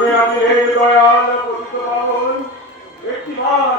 তুমি আমি এই দয়াল পতিত পাবন একটিবার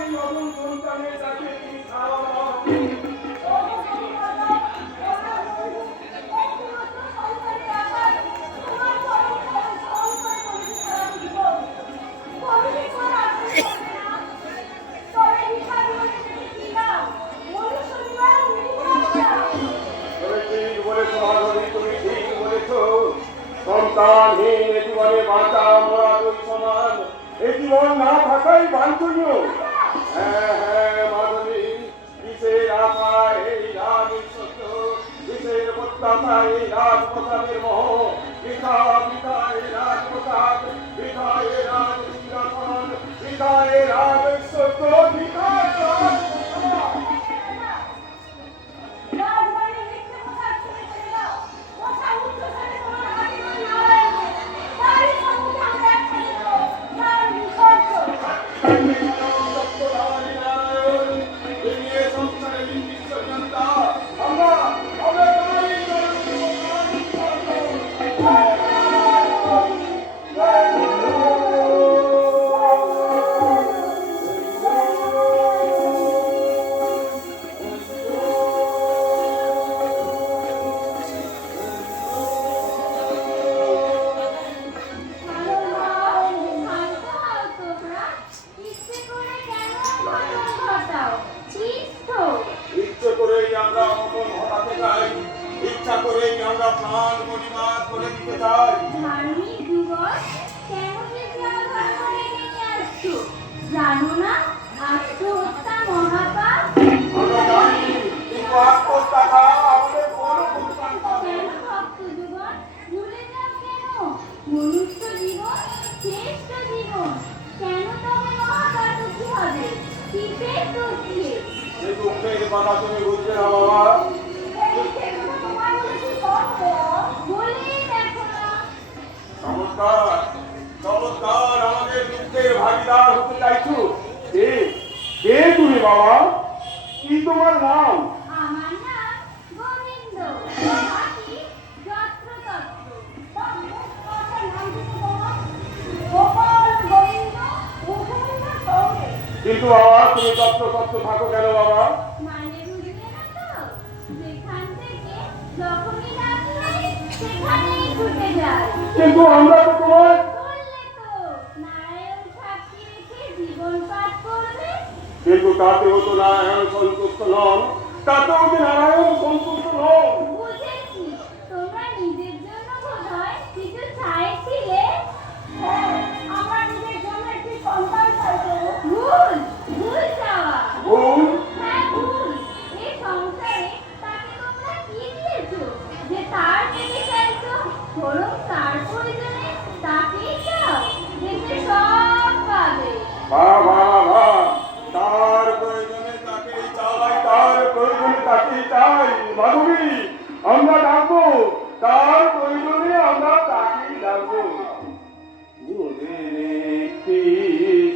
এই নতুন সন্তানের কাছে তুমি ছাড়া দাও। সন্তানহীন এ জীবনে বাঁচা মরা দুই সমান। এ জীবন না থাকাই বাঞ্ছনীয়। হ্যাঁ হ্যাঁ মাধবী, কিসের আশায় এই রাগ সত্য, কিসের প্রত্যাশায় এই রাজপ্রসাদের মোহ। বৃথা বৃথা এই রাজপ্রসাদ, বৃথা এ রাজ সিংহাসন, বৃথা এ রাজ সত্য, বৃথা রাজ কথা তুমি বুঝবে না বাবা। চমৎকার চমৎকার, আমাদের দুঃখের ভাগিদার হতে চাইছো। কে তুমি বাবা? কি তোমার নাম? আমার নাম গোবিন্দ। কিন্তু বাবা তুমি তত্ত্ব তত্ত্ব থাকো কেন বাবা? মানে বুঝবে না তো, যেখান থেকে যখনই ডাকলে সেখানেই ছুটে যায়। কিন্তু আমরা তো তোমার বললে তো নারায়ণ সাক্ষী রেখে জীবন পাঠ করবে। কিন্তু তাতেও তো নারায়ণ সন্তুষ্ট নন, তাতেও যে নারায়ণ সন্তুষ্ট নন। বুঝেছি, তোমরা নিজের জন্য বোধহয় কিছু চাইছিলে। আমার নিজের জন্য একটি সন্তান চাইছো। ভুল ভুল চাওয়া। ভুল? হ্যাঁ ভুল। এই সংসারে তাকে তোমরা কি দিয়েছো যে তার থেকে চাইছো? বরং তার প্রয়োজনে তাকেই চাও, দেখে সব পাবে। বাহ বাহ বাহ, তার প্রয়োজনে তাকেই চাই, তার প্রয়োজনে তাকেই চাই। মাধবী, আমরা ডাকবো, তার প্রয়োজনে আমরা তাকেই ডাকবো। একটি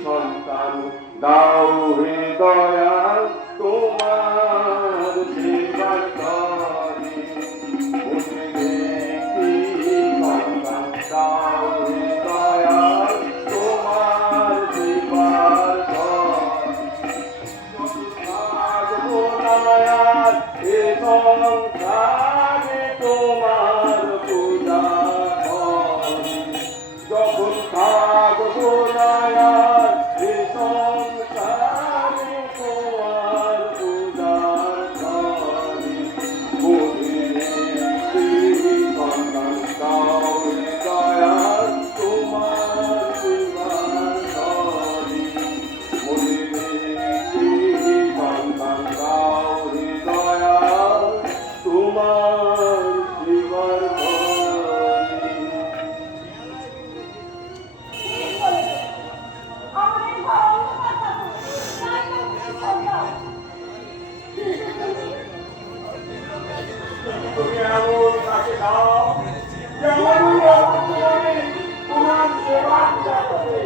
সন্তান দাও হে দয়াল, তোমার সেবার করে। একটি সন্তান দাও হে দয়াল, তোমার সেবার করে। এ সংসারে তোমার পূজা করে। যখন থাকবো না আর এ সংসারে তোমার পূজার ঘরে। মোদের একটি সন্তান দাও হে দয়াল, তোমার সেবার করে। মোদের একটি সন্তান দাও হে দয়াল, তোমার সেবার করে। তুমি এমন তাকে দাও যেমন তোমার সেবা করবে।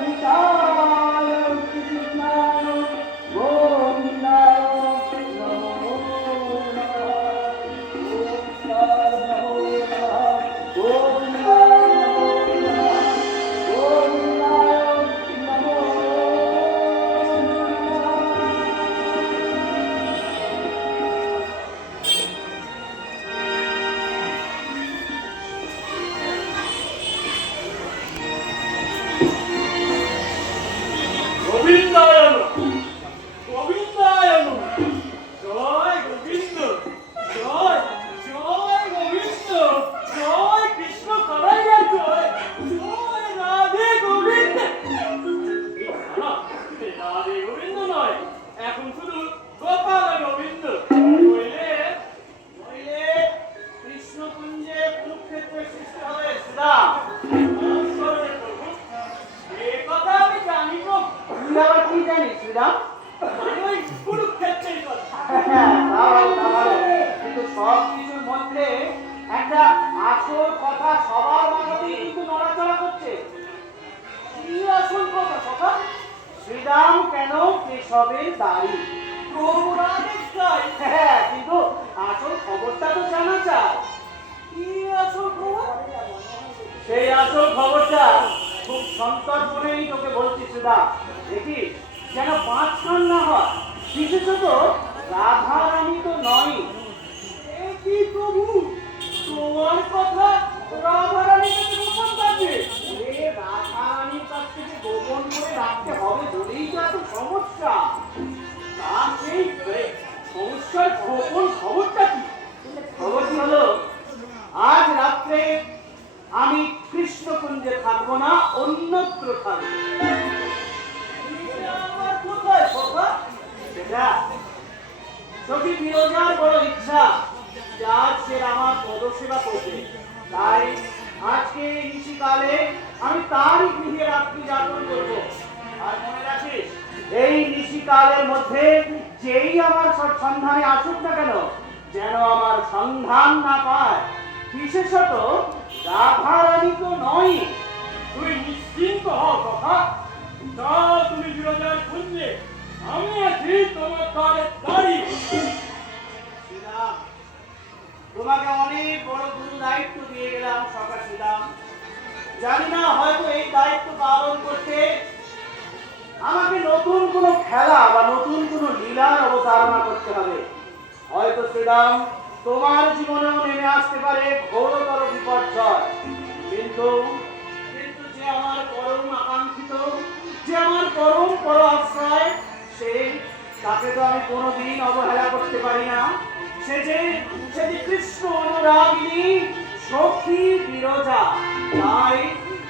বিশাল কৃষ্ণায় গোবিন্দায় নমো নমঃ। গোবিন্দায় নমো নমঃ। গোবিন্দায় নমো নমঃ। গোবিন্দায় নমো নমঃ। গোবিন্দায় গোবিন্দায় জয় গোবিন্দ জয় জয় গোবিন্দ জয় কৃষ্ণ কানাইয়া জয় জয় রাধে গোবিন্দ রাধে গোবিন্দ নয় এখন শুধু গোপাল গোবিন্দ বললে বললে কৃষ্ণকুঞ্জে কুরুক্ষেত্রে সৃষ্টি হবে শ্রীরাম এ কথা আমি জানি গো তুই আবার কি জানিস শ্রীরাম? ওই কুরুক্ষেত্রের কথা কিন্তু সব কিছুর মধ্যে একটা আসল কথা সবার মাথাতেই কিন্তু নড়াচড়া করছে। কি আসল কথা কথা শ্রীরাম কেন কেশবের দাড়ি? গৌরাঙ্গের চাই হ্যাঁ, কিন্তু আসল খবরটা তো জানা চাই। কি আসল খবর সেই আসল খবরটা খুব সন্তোষ মনেই তোকে বলছি শ্রীরাম। দেখি যেন পাঁচ খান না হয়, বিশেষত রাধারানী তো নয়। এ কি প্রভু তোমার কথা রাধারানীর কাছে গোপন থাকবে রাধারানীর কাছ থেকে গোপন করে রাখতে হবে বলেই তো এত সমস্যা। তা সেই সমস্যার গোপন খবরটা কি? খবরটি হলো, আজ রাত্রে আমি কৃষ্ণকুঞ্জে থাকবো না, অন্যত্র থাকবো। এটা আমার কোথায় কথা সেটা সখী বিরোজার বড় ইচ্ছা যে আজ সে আমার পদসেবা করবে। তাই আজকে নিশিকালে আমি তারই গৃহে রাত্রি যাপন করব। আর মনে রাখিস, এই নিশিকালের মধ্যে যেই আমার সন্ধানে আসুক না কেন, যেন আমার সন্ধান না পায়। বিশেষত রাধারানী তো নয়। তুই নিশ্চিন্ত হও কথা যাও তুমি বিরোজার খুঁজে আমি আছি তোমার দ্বারে দাঁড়িয়ে শ্রীরাম, তোমাকে অনেক বড় গুরু দায়িত্ব দিয়ে গেলাম সখা শ্রীরাম। জানি না হয়তো এই দায়িত্ব পালন করতে আমাকে নতুন কোনো খেলা বা নতুন কোনো লীলার অবতারণা করতে হবে। হয়তো শ্রীরাম তোমার জীবনেও নেমে আসতে পারে ঘোরতর বিপর্যয়। কিন্তু কিন্তু যে আমার পরম আকাঙ্ক্ষিত, যে আমার পরম পর আশ্রয়, সে তাকে তো আমি কোনোদিন অবহেলা করতে পারি না। সে যে কৃষ্ণ অনুরাগিনী সখী বিরোজা। তাই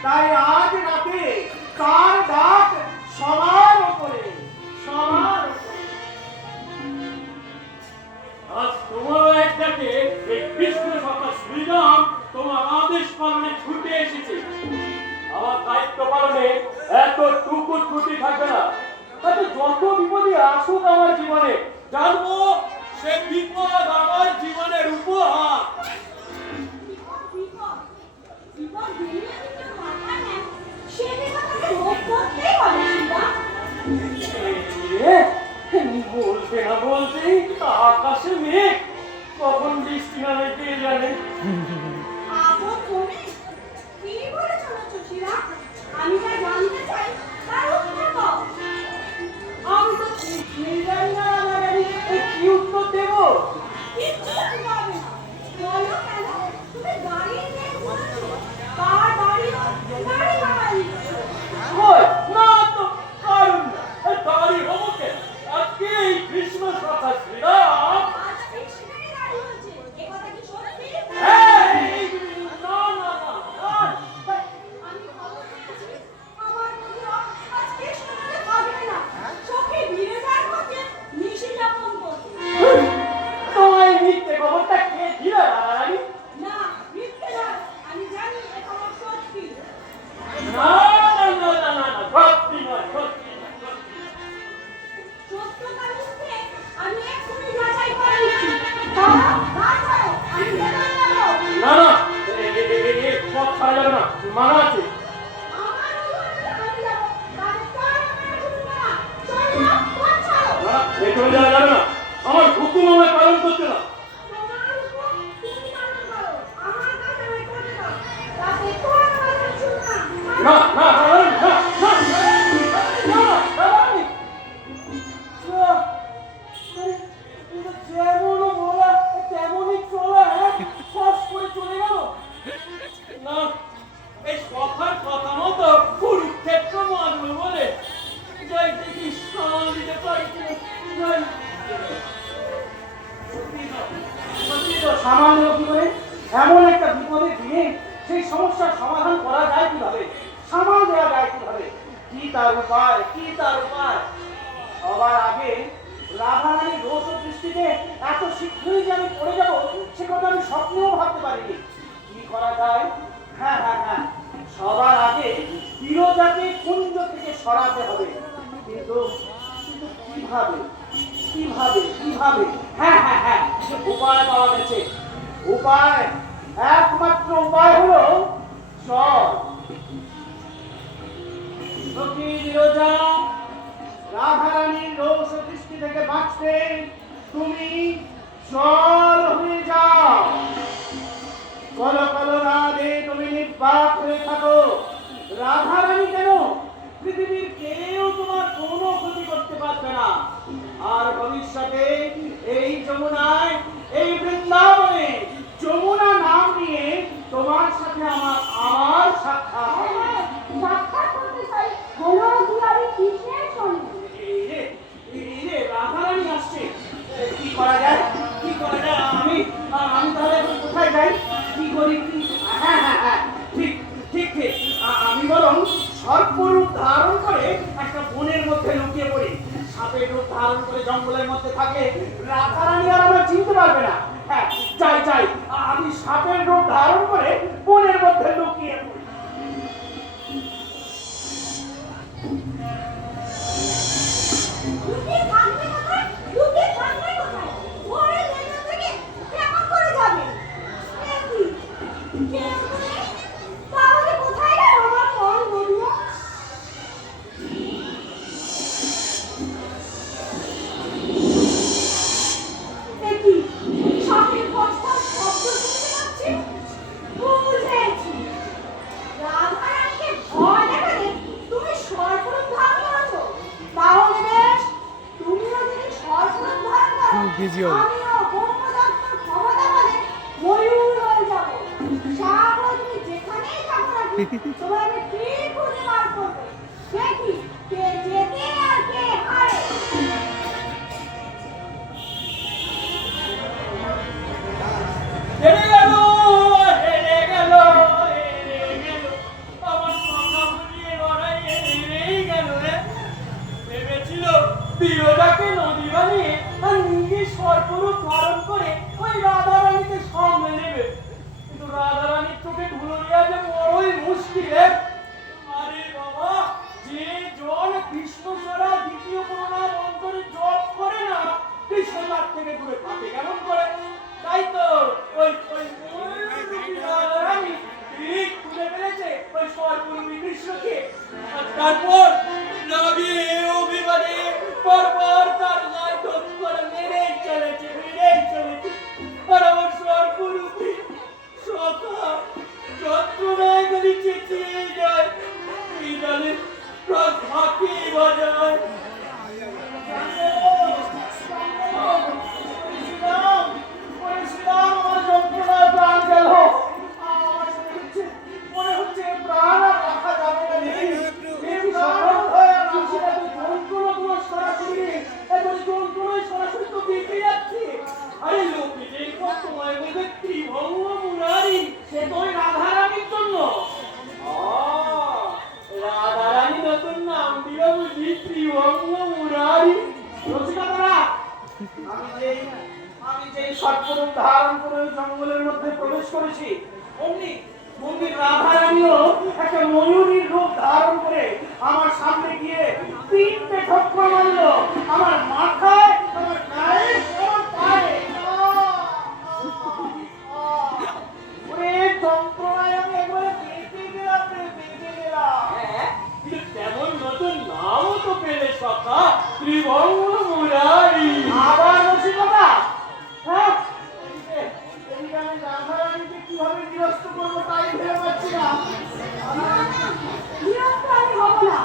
তাই আজ রাতে তার ডাক সবার উপরে, সবার উপরে। আজ তোমার একটাকে এই কৃষ্ণ সখা শ্রীরাম তোমার আদেশ পালনে ছুটে এসেছে আমার দায়িত্ব পালনে এতটুকু ত্রুটি থাকবে না তাতে যত বিপদই আসুক আমার জীবনে জানবো সে বিপদ আমার জীবনের উপহার জীবন দিনে দিনে মাথা নেয় সে কথাকে রোধ করতেই হবে সীতা। বলতে না বলতেই আকাশে মেঘ কখন বৃষ্টি নামে কে জানে আপন মনে কি বলে চলেছ সীতা? আমি যা জানতে চাই তার উত্তর দাও। আমি তো কিছুই জানি না, আমার কি উত্তর দেবো? কিচ্ছু জানতে পারবে না। বলো কেন তুমি গাড়ি নিয়ে ঘুরছো? কার বাড়িও গাড়ি ভাড়া নিচ্ছ? কই না তো কারণ না দাঁড়ি হবো কেন আজকে এই কৃষ্ণ সখা শ্রীরাম আজ ঠিক সেখানে গাড়ি হয়েছে। এ কথা কি সত্যি? এই তার উপায়? কি তার উপায়? সবার আগে রাধারানীর রোষ ও দৃষ্টিতে এত শীঘ্রই যে আমি পড়ে যাব সে কথা আমি স্বপ্নেও ভাবতে পারিনি। কি করা যায়? হ্যাঁ হ্যাঁ হ্যাঁ, সবার আগে বিরজাকে কুঞ্জ থেকে সরাতে হবে। কিন্তু কিন্তু কিভাবে কিভাবে কিভাবে? হ্যাঁ হ্যাঁ হ্যাঁ, উপায় পাওয়া গেছে। উপায়, একমাত্র উপায় হলো জল। সখী বিরজা, রাধারানীর রোষ ও দৃষ্টি থেকে বাঁচতে তুমি জল হয়ে যাও। কল কল রাধে তুমি নির্বাক হয়ে থাকো। রাধারানী কেন, পৃথিবীর কেউ তোমার কোনো ক্ষতি করতে পারবে না। আর ভবিষ্যতে এই যমুনায়, এই বৃন্দাবনে যমুনা নাম নিয়ে তোমার সাথে আমার সাক্ষাৎ হবে। সাক্ষাৎ করতে চাই, হলো দুলারি কৃষ্ণের সঙ্গে। এই রে, রাধারানী আসছে। কি করা যায়? কি করা যায়? আমি তাহলে এখন কোথায় যাই? কি করি? কি? হ্যাঁ হ্যাঁ হ্যাঁ, ঠিক ঠিক ঠিক। আমি বরং সর্পরূপ ধারণ করে একটা বনের মধ্যে লুকিয়ে পড়ি। সাপের রূপ ধারণ করে জঙ্গলের মধ্যে থাকে রাধারানী আর আমার চিনতে পারবে না। হ্যাঁ, যাই যাই, আমি সাপের রূপ ধারণ করে বনের মধ্যে লুকিয়ে পড়ি। লুকিয়ে থাকবে কোথায়? লুকিয়ে থাকবে কোথায়? ঘরের ভেতর থেকে কেমন করে যাবে? কে কি? কে বলে? তাহলে কোথায় গেল আমার মন বলল? এ কি? সাপের কষ্টার শব্দ শুনতে পাচ্ছি? বুঝেছি। রাধারানীকে ভয় দেখালে তুমি সর্পরূপ ধারণ করেছো। তাহলে বেশ, তুমিও যদি সর্পরূপ ধারণ করো, আমিও ব্রহ্মদত্তর ক্ষমতা বলে ময়ূর হয়ে যাবো। সাপ হয়ে তুমি যেখানেই থাকো না কেন, তোমার আমি ঠিক খুঁজে বার করবো। দেখি কে জেতে আর কে হারে। হেরে গেল, হেরে গেল, হেরে গেল। আমার কথা বুঝিয়ে লড়াই হেরেই গেল রে। ভেবেছিল বিরজাকে নদী বানিয়ে আর নিজে সর্পরূপ ধারণ করে ওই রাধারানীকে সামলে নেবে। কিন্তু রাধারানীর চোখে ধুলো দেওয়া যে বড়ই মুশকিল রে। আরে বাবা, যে জল কৃষ্ণ ছাড়া দ্বিতীয় কোনো নাম অন্তরে জপ করে না, কৃষ্ণ তার থেকে দূরে থাকে কেমন করে? তাই তো ওই রাধারানী ঠিক তুলে ফেলেছে ওই সর্বরূপী কৃষ্ণকে। আর তারপর রাগে অভিমানে পরপর তার গায়ে ঢোক করে মেরেই চলেছে। আর আমার সর্বরূপী সখা যন্ত্রণায় গলি চেঁচিয়ে যায়, এই দলে প্রাণ ফাঁকি বাজায়। আমার যন্ত্রণায় প্রাণ গেল। আমার মনে হচ্ছে প্রাণ আর রাখা যাবে না রে। এই প্রাণ হয়ে আসছে না, তুই যন্ত্রণা তোমার সরাসরি এখন যন্ত্রণায় সরাসরি তো বেঁচে যাচ্ছে। আরে লোকে যে তোমায় বলবে ত্রিভঙ্গ মুরারি, সে তো ওই রাধারানীর জন্য। রাধারানী নতুন নাম দিল বুঝি ত্রিভঙ্গ মুরারি। রসিকতারা, আমি যেই সর্পরূপ ধারণ করে জঙ্গলের মধ্যে প্রবেশ করেছি, অমনি রাধারানীও একটা ময়ূরীর রূপ ধারণ করে আমার সামনে গিয়ে তিনটে ঠক্কর মারলো আমার মাথায়, আমার গায়ে, আমার পায়ে। ওরে যন্ত্রণায় আমি একবারে বেঁচে গেলাম রে, বেঁচে গেলাম। কিন্তু তেমন নতুন নামও তো পেলে সখা, ত্রিভঙ্গ মুরারি। আবার রসিকতা? হ্যাঁ, এদিকে আমি রাধারানীকে কিভাবে নিরস্ত করবো তাই ভেবে পাচ্ছি না। বিরক্ত আমি হব না।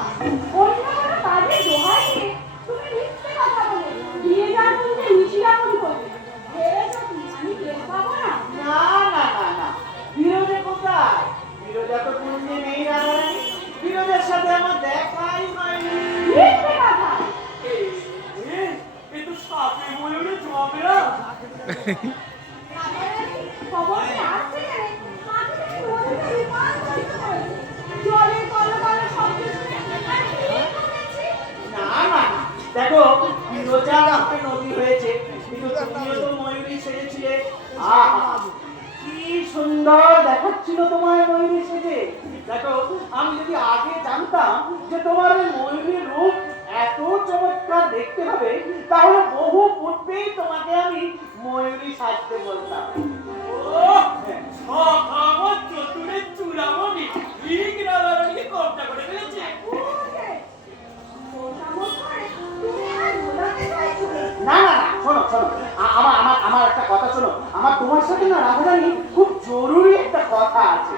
অন্য কোনো কাজে দোহাই দিয়ে তুমি মিথ্যে কথা বলে দিয়ে যার বলতে মিশিয়ামনি করবে। ভেবেছো কি আমি টের পাবো না? না না না না, বিরোধে কোথায়? বিরোধা তো কোনদিন নেই রাধারানী। বিরোধের সাথে আমার দেখাই হয়নি। মিথ্যে কথা। এ তো সাপে ময়ূরে ঝগড়া। রাধারানী খবরটি আসছে জানে, মাঝে থেকে নদীতে রূপান্তরিত করেছে। জলের কলকল শব্দ শুনে আর যেমন নদী হয়েছে, কিন্তু তুমিও তো ময়ূরী সেজেছিলে। আহা, কি সুন্দর দেখাচ্ছিল তোমার ময়ূরী সেজে। দেখো, আমি যদি আগে জানতাম যে তোমার ওই ময়ূরীর রূপ এত চমৎকার দেখতে হবে, তাহলে বহু পূর্বেই তোমাকে আমি ময়ূরী সাজতে বলতাম। ওহ, সখাবত চতুরের চূড়ামণি ঠিক রাধারানীকে কবজা করে ফেলেছে। না না না, শোনো শোনো, আমার আমার আমার একটা কথা শোনো। আমার তোমার সাথে না রাধারানী খুব জরুরি একটা কথা আছে।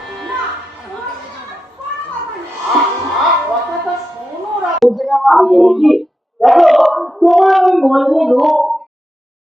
কথাটা শোনো। আমি বলছি, দেখো, তোমার ওই ময়ূরের রূপ